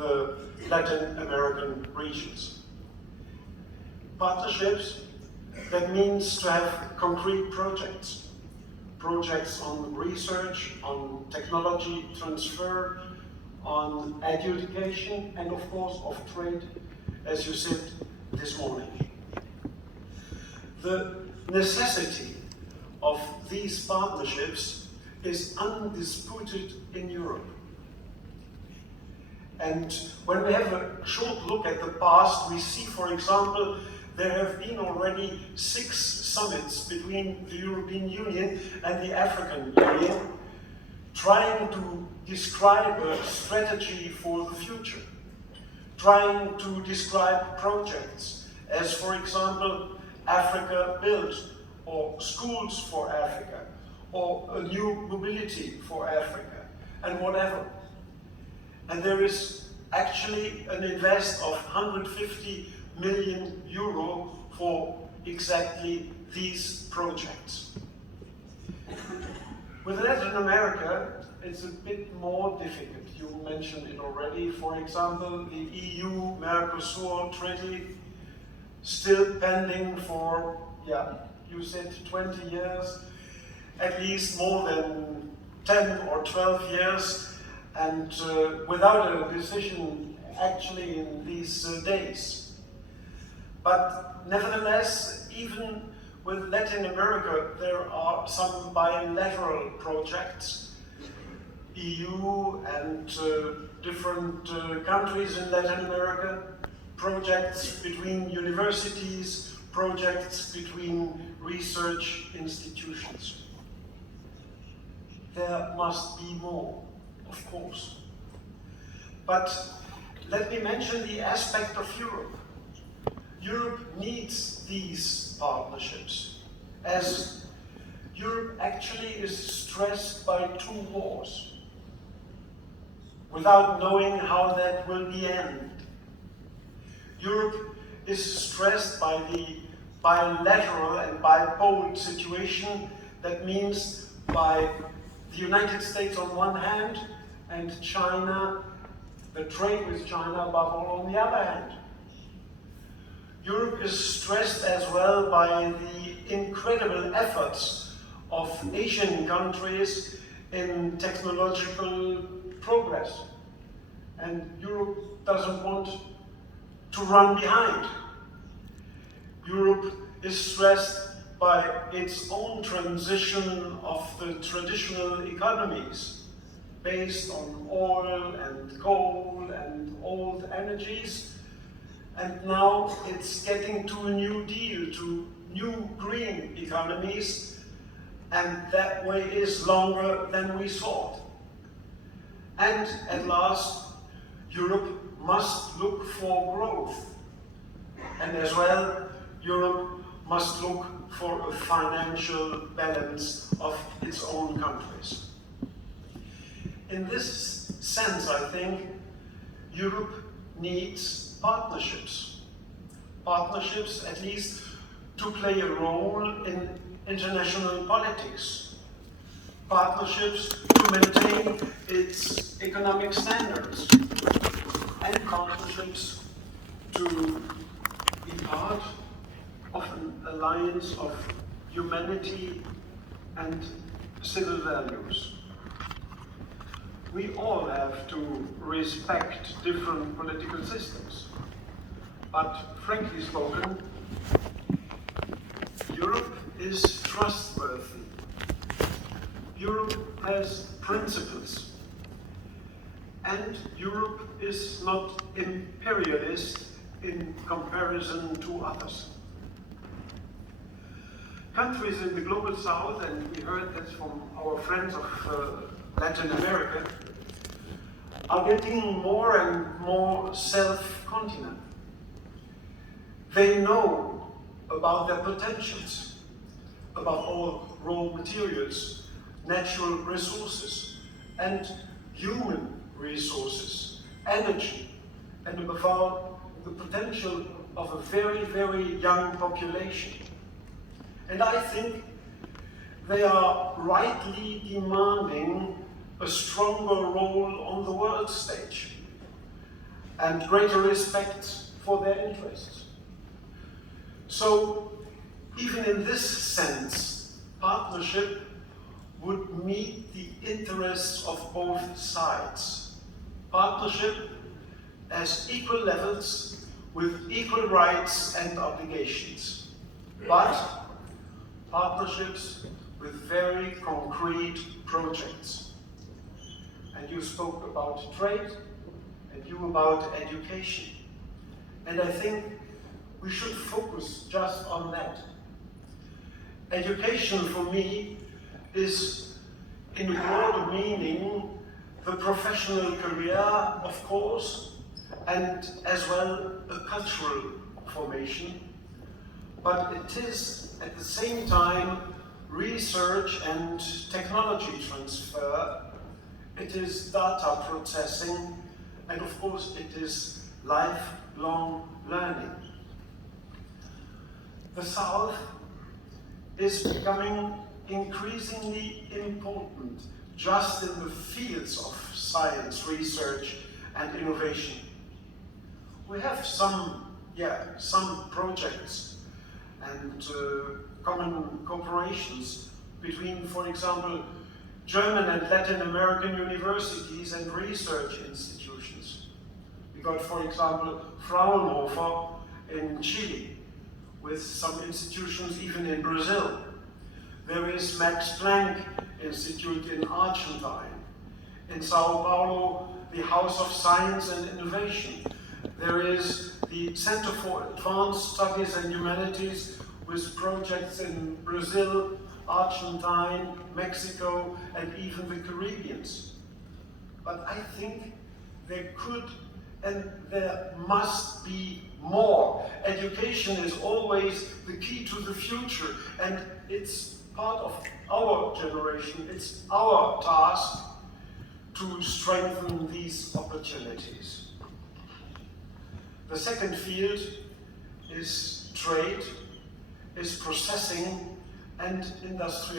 the Latin American regions. Partnerships, that means to have concrete projects. Projects on research, on technology transfer, on education, and of course of trade, as you said this morning. The necessity of these partnerships is undisputed in Europe. And when we have a short look at the past, we see, for example, there have been already 6 summits between the European Union and the African Union, trying to describe a strategy for the future, trying to describe projects as, for example, Africa Built, or Schools for Africa, or a new mobility for Africa, and whatever. And there is actually an invest of 150 million euro for exactly these projects. With Latin America, it's a bit more difficult. You mentioned it already. For example, the EU-Mercosur treaty, still pending for, you said 20 years, at least more than 10 or 12 years, and without a decision actually in these days. But nevertheless, even with Latin America, there are some bilateral projects. EU and different countries in Latin America, projects between universities, projects between research institutions. There must be more, of course. But let me mention the aspect of Europe. Europe needs these partnerships, as Europe actually is stressed by 2 wars, without knowing how that will be ended. Europe is stressed by the bilateral and bipolar situation. That means by the United States on one hand, and China, the trade with China above all on the other hand. Europe is stressed as well by the incredible efforts of Asian countries in technological progress. And Europe doesn't want to run behind. Europe is stressed by its own transition of the traditional economies based on oil and coal and old energies, and now it's getting to a new deal, to new green economies, and that way is longer than we thought. And at last, Europe must look for growth, and as well, Europe must look for a financial balance of its own countries. In this sense, I think, Europe needs partnerships. Partnerships, at least, to play a role in international politics. Partnerships to maintain its economic standards. And partnerships to be part of an alliance of humanity and civil values. We all have to respect different political systems, but frankly spoken, Europe is trustworthy. Europe has principles, and Europe is not imperialist in comparison to others. Countries in the global south, and we heard that from our friends of Latin America, are getting more and more self-continent. They know about their potentials, about all raw materials, natural resources, and human resources, energy, and above all, the potential of a very, very young population. And I think they are rightly demanding a stronger role on the world stage. and greater respect for their interests. So, even in this sense, partnership would meet the interests of both sides. Partnership as equal levels with equal rights and obligations, but partnerships with very concrete projects. And you spoke about trade, and you about education. And I think we should focus just on that. Education for me is, in broad meaning, the professional career, of course, and as well a cultural formation, but it is at the same time research and technology transfer, it is data processing, and of course it is lifelong learning. The South is becoming increasingly important just in the fields of science, research, and innovation. We have some projects and common cooperations between, for example, German and Latin American universities and research institutions. We got, for example, Fraunhofer in Chile, with some institutions even in Brazil. There is Max Planck Institute in Argentine. In Sao Paulo, the House of Science and Innovation. There is the Center for Advanced Studies and Humanities with projects in Brazil, Argentine, Mexico, and even the Caribbean. But I think there could and there must be more. Education is always the key to the future, and it's part of our generation, it's our task to strengthen these opportunities. The second field is trade, is processing and industrial